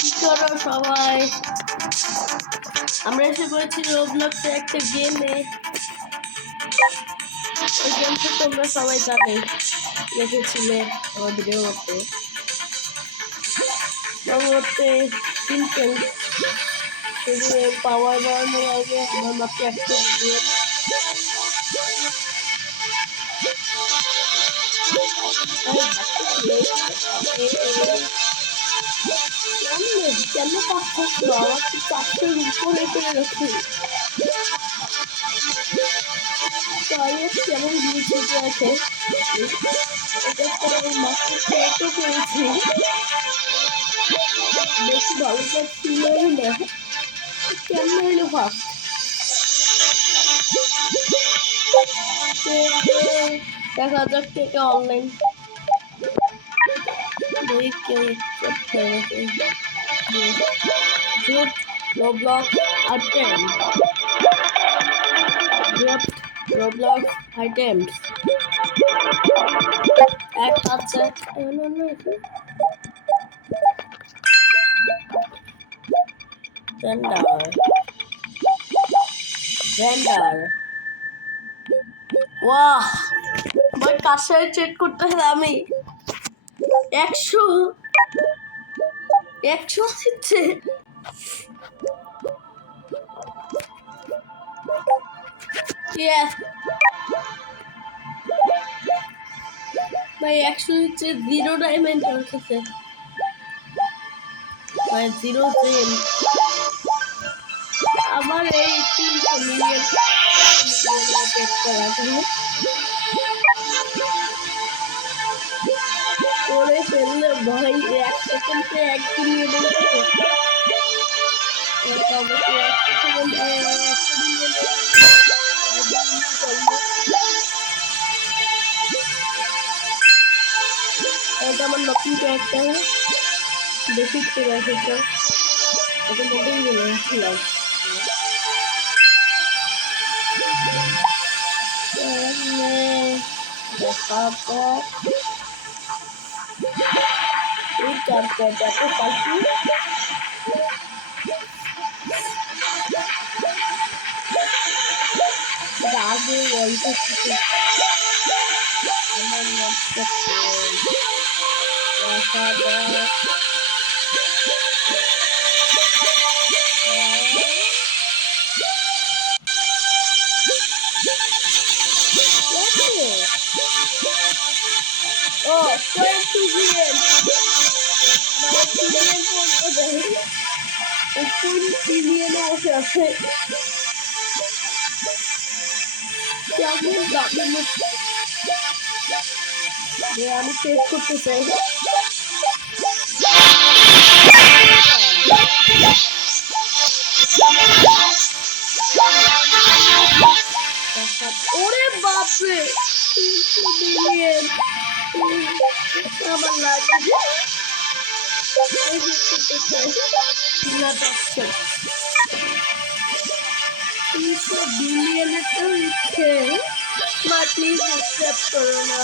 কি করো সবাই? আমরা এসে পড়েছি রোবলক্সে একটা গেমে। ওই গেমটা তোমরা সবাই জানে, দেখেছিলে আমার ভিডিও করতে সিম্পল। শুধু পাওয়ার বাড়ানোর আগে আমার মাত্র একটা ভিডিও। কেন পাচ্ছিস না? আমার তো 400-র উপরে করে রাখি। কেমন দিয়েছে আছে এটা তো আমি মাত্র চেকও করেছি, বেশি ভালো ছিলই না। কেমন হইলো ভাব? 1000 টাকা online Roblox items. Roblox items. Render. Wow. My কাছে চেক করতে হবে আমি 100 দিচ্ছে। Yes. ভাই 100 দিচ্ছে, 0 ডায়মন্ড আছে। ভাই 0 জেম। আমার এই 300 মিলিয়ন পেট করা জন্য করে ফেললে ভাই 1 সেকেন্ডে 1 মিলিয়ন এটা আমার নতুন ক্যারেক্টার দেখি চলে এসেছে। এটা মোটেই বলেছিলাম এই ক্যারেক্টারটা এত পাখি আগে বলতে আমার মতো দেখা যায় ও 20 মিলিয়ন আমার 2 মিলিয়ন পড়তে দেয় 20 মিলিয়ন আছে কেমন দামি আমি চেক করতে চাই। ওরে বাপরে 300 মিলিয়ন আমার লাগে বিলিয়নের তো হচ্ছে। প্লিজ সাবস্ক্রাইব করো না,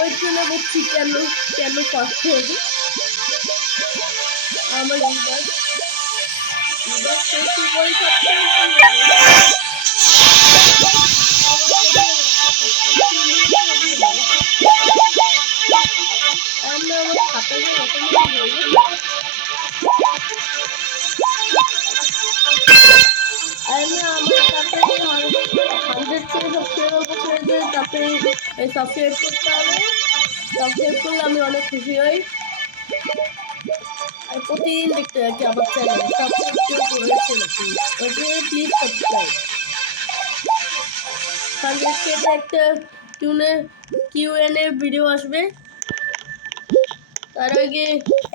ওই জন্য বলছি কেন পাচ্ছে আমার সাবস্ক্রাইব করতে হবে। সাবস্ক্রাইব করলে আমি অনেক খুশি হই। আর প্রতিদিন দেখতে থাকি আমার চ্যানেল। সাবস্ক্রাইব করেছে নাকি প্লিজ সাবস্ক্রাইব। 100K একটা Q&A ভিডিও আসবে, তার আগে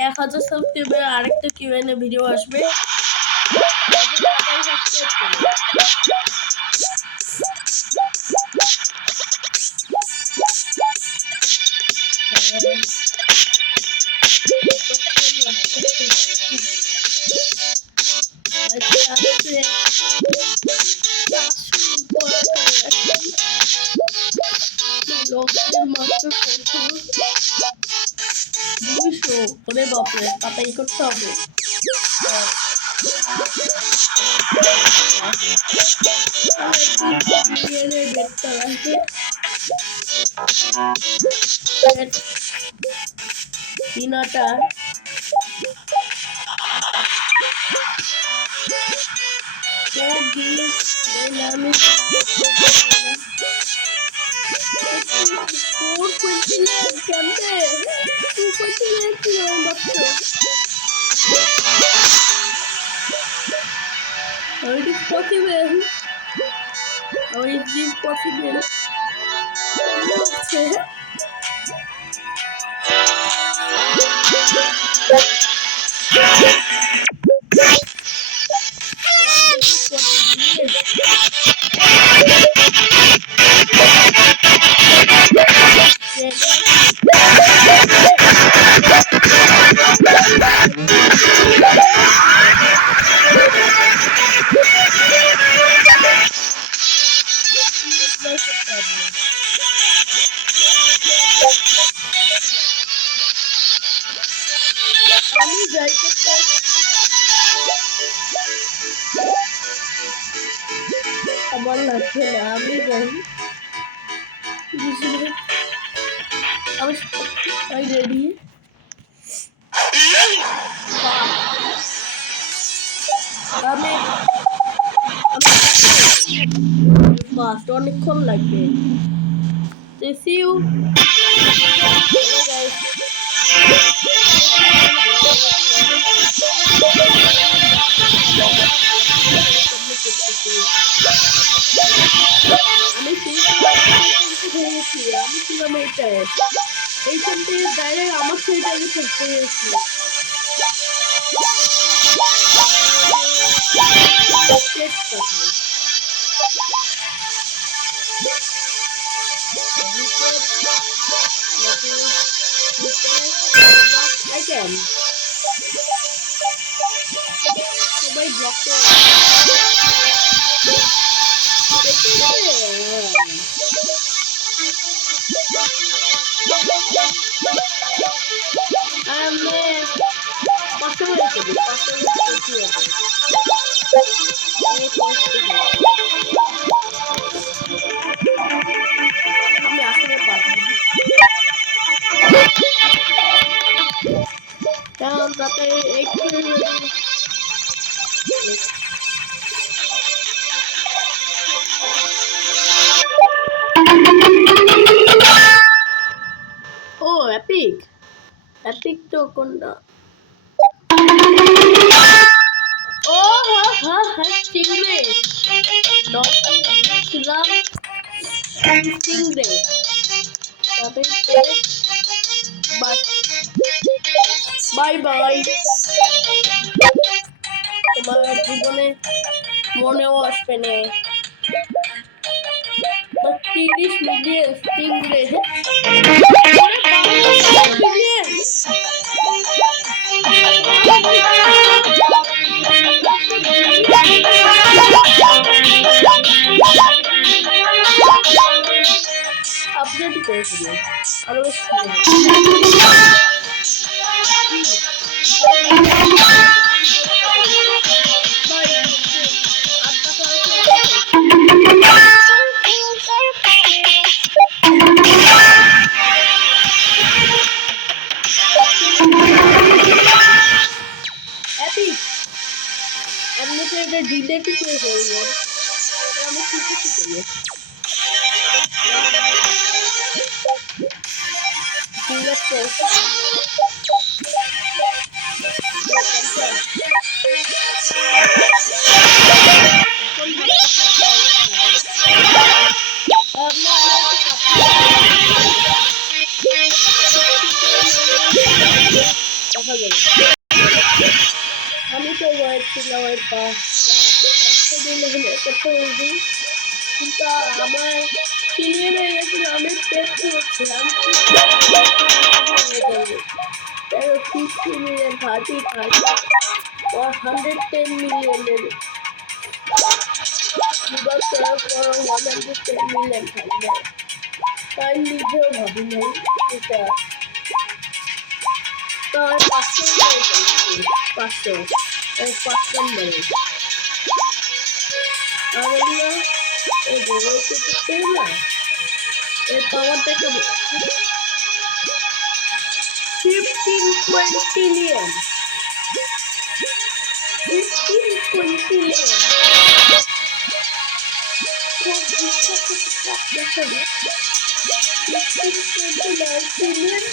1000 সাবস্ক্রাইবার আরেকটা Q&A ভিডিও আসবে। ওরে বাপরে তাড়াতাড়ি করতে হবে ডেটটা আছে তিনটা dynamic 429 কেমনে 229 ছিল মাত্র how it is possible how is this possible আমি যাই আমার লাগছে না আমি যাই আমি রেডি আমি বাস অনেকক্ষণ লাগবে see you hello guys আমি ছিলাম এইটাই এইখান থেকে ডাইরেক্ট আমার সাইডে আমি করতে গেছি সবাই ব্লক আমি আসলে পারবো কারণ তাতে ও এপিক এপিক তো কোনটা ও হ্যাঁ চিংড়ি ছিলাম চিংড়ি বাই বাই তোমার জীবনে মনেও আসবে না 30 মিলিয়ন চিংড়ি আপডেট করেছিল আরো ডিলেট করে ফেলবো আমি কিছু করবো ডিলেট করে আমি তো ছিলাম ওই পাঁচশো দিন করতে বলছি কিন্তু আমার কিনে হয়ে গেছিল আমি টেস্ট করছিলাম 50 million 30 or 110 million এবার পর 110 million থাকবে তাই নিজেও ভাবি নাই এটা তো 500 5 নম্বরে আর এগুলো এই বড় করতে না এর পাওয়ারটা কেমন 15-20 লিয়ন খুব ইচ্ছা করতে দেখেন 15-20 লিয়ন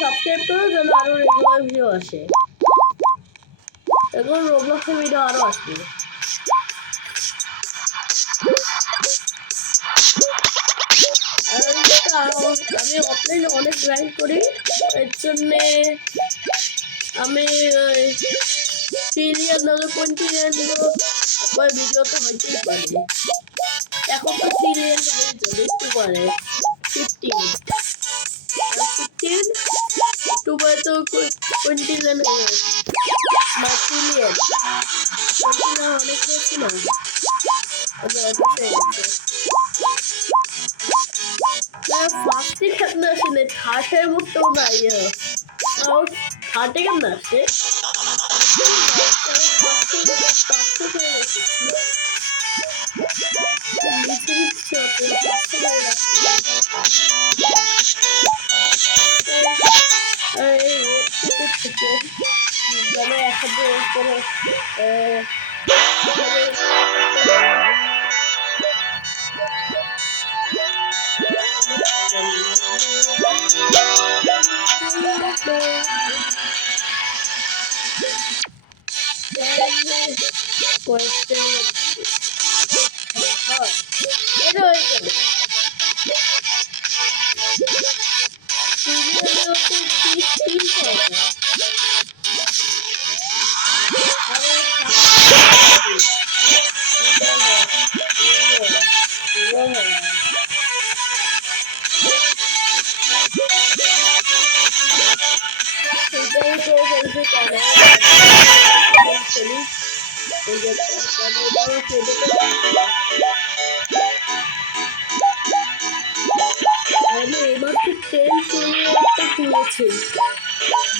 সাবস্ক্রাইব করো যেন আরো রেগুলার ভিডিও আসে এখন রোবলক্সের ভিডিও আরো আসবে আমি অফলাইনে অনেক গ্রাইন্ড করি এর জন্যে আমি সিলিয়ান নাহলে কন্টিনিউয়াসগুলো একবার ভিডিওতে হইতেই পারে এখন তো সিলিয়ান হয়ে যাবে একটু পরে 15 একটু পরে তো কন্টিনিউয়ান হয়ে যাবে বা সিলিয়ান কন্টিনিউয়ান অনেক হয়েছে না ফার্স্টে কেমন আসে না থার্ডের মতো না থার্ডে কেমন আসে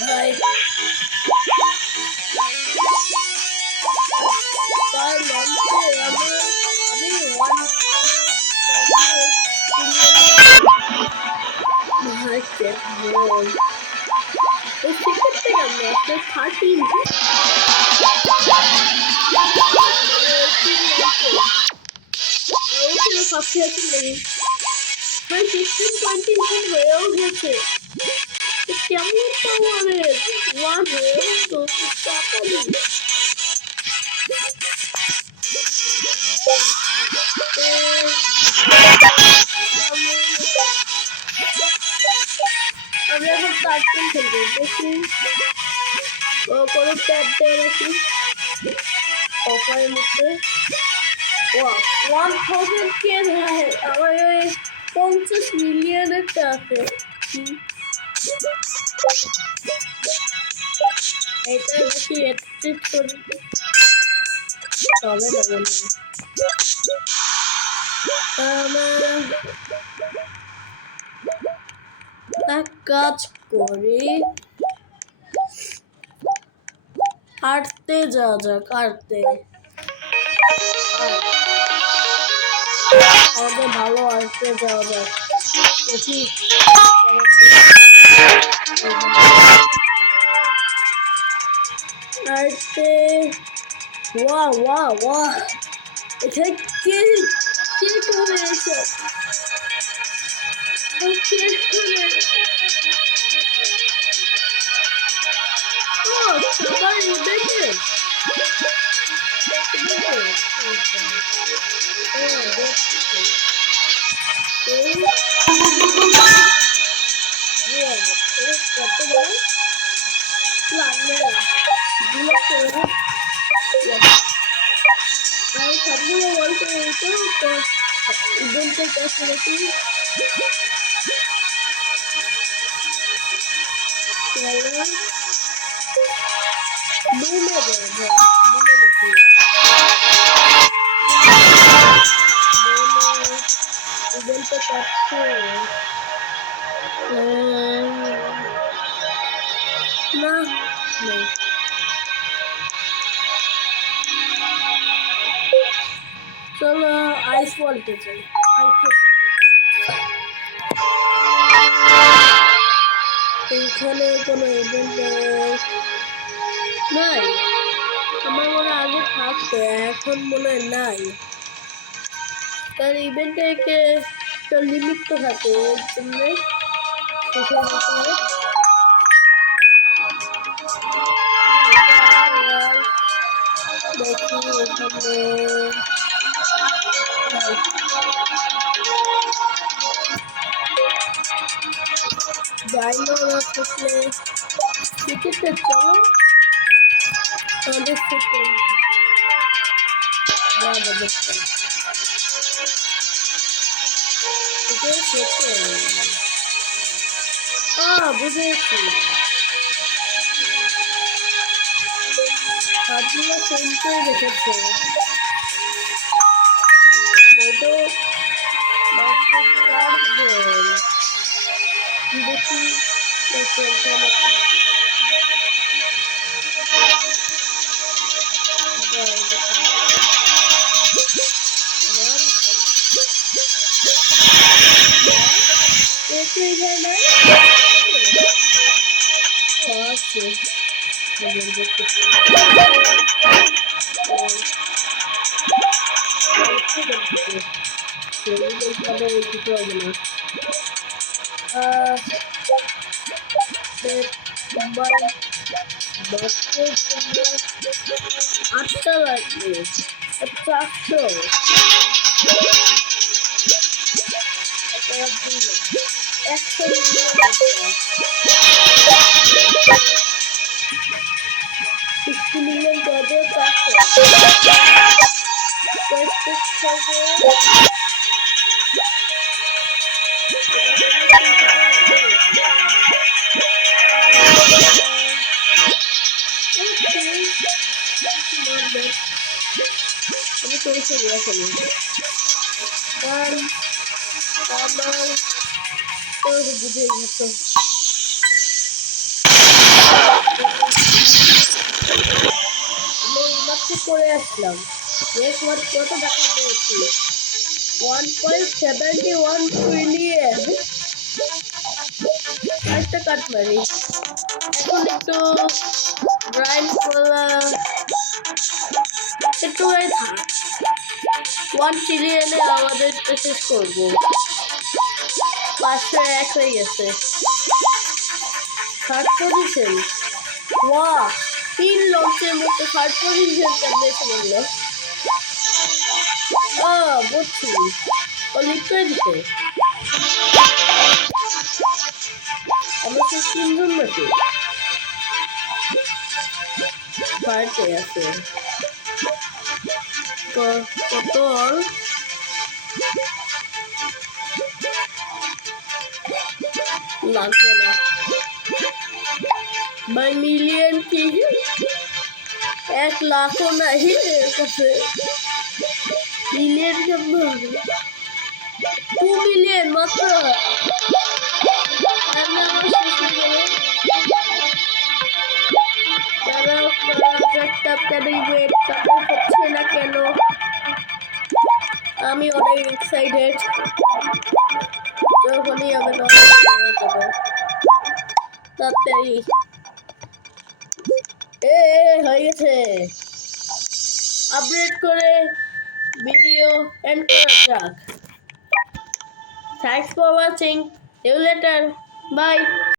ভাই হয়েও গেছে কেমন পাওয়ারের ওয়ান হয়ে তাড়াতাড়ি আমি এখন কার্টুন খেলবো দেখি ও কোনো ট্যাব দেয় নাকি অফারের মধ্যে 1000 কে আমার ওই 50 মিলিয়নের আছে এটা বেশি এক্সিট করে তবে দেবেন এক কাজ করি হাঁটতে যাওয়া যাক হাঁটতে আমাদের ভালো হাঁটতে যাওয়া যাক দেখি হাঁটতে ওয়া এটা কে করে এসে সবাই দেখে কত বড় লাগবে আমি সবগুলো বলতে তো ইভেন্টের কাছে দেখি ভুলে যাবো ইভেন্টে পাচ্ছে না নেই। চলো আইস ওয়ার্ল্ডে যাই। এইখানে কোনো ইভেন্ট নাই। আমার মনে আগে থাকতো, এখন মনে হয় নাই। কারণ ইভেন্টে একটা লিমিট তো থাকে, এর জন্য দেখি এখানে ডাইনোরা থাকলে টিকিটের চলো আমাদের সেকেন্ড বুঝেছি। হাতগুলো চেঞ্জ করে রেখেছে। দেখি আটটা লাগবে 400 100 মিলিয়ন যাবে 400 আমি করে ফেলি এখনই। আমার বুঝে গেছে। আমি মাত্র করে আসলাম। কত টাকা পেয়েছি? 1.71 ট্রিলিয়ন। একটা কাট মারি। এখন একটু গ্রাইন্ড করলাম, একটু 1 ট্রিলিয়নে আমাদের শেষ করবো। 501 হয়ে গেছে। Third position. ওয়াও, 3 লঞ্চের মধ্যে থার্ড পজিশন কেমনে এসে বললো? বুঝছি, ও লিখতে দিতে আমরা তো 3 জন নাকি পার্টে আছে। কত লাগবে না বাই মিলিয়ন কি 1 লাখও নাই কাছে। মিলিয়ন কেমন হবে? 2 মিলিয়ন মাত্র। হচ্ছে না কেন? আমি অনেক এক্সাইটেড। যখনই আমি তাড়াতাড়ি হয়ে গেছে। আপডেট করে ভিডিও এন্ড করা যাক। Thanks for watching. See you later. Bye.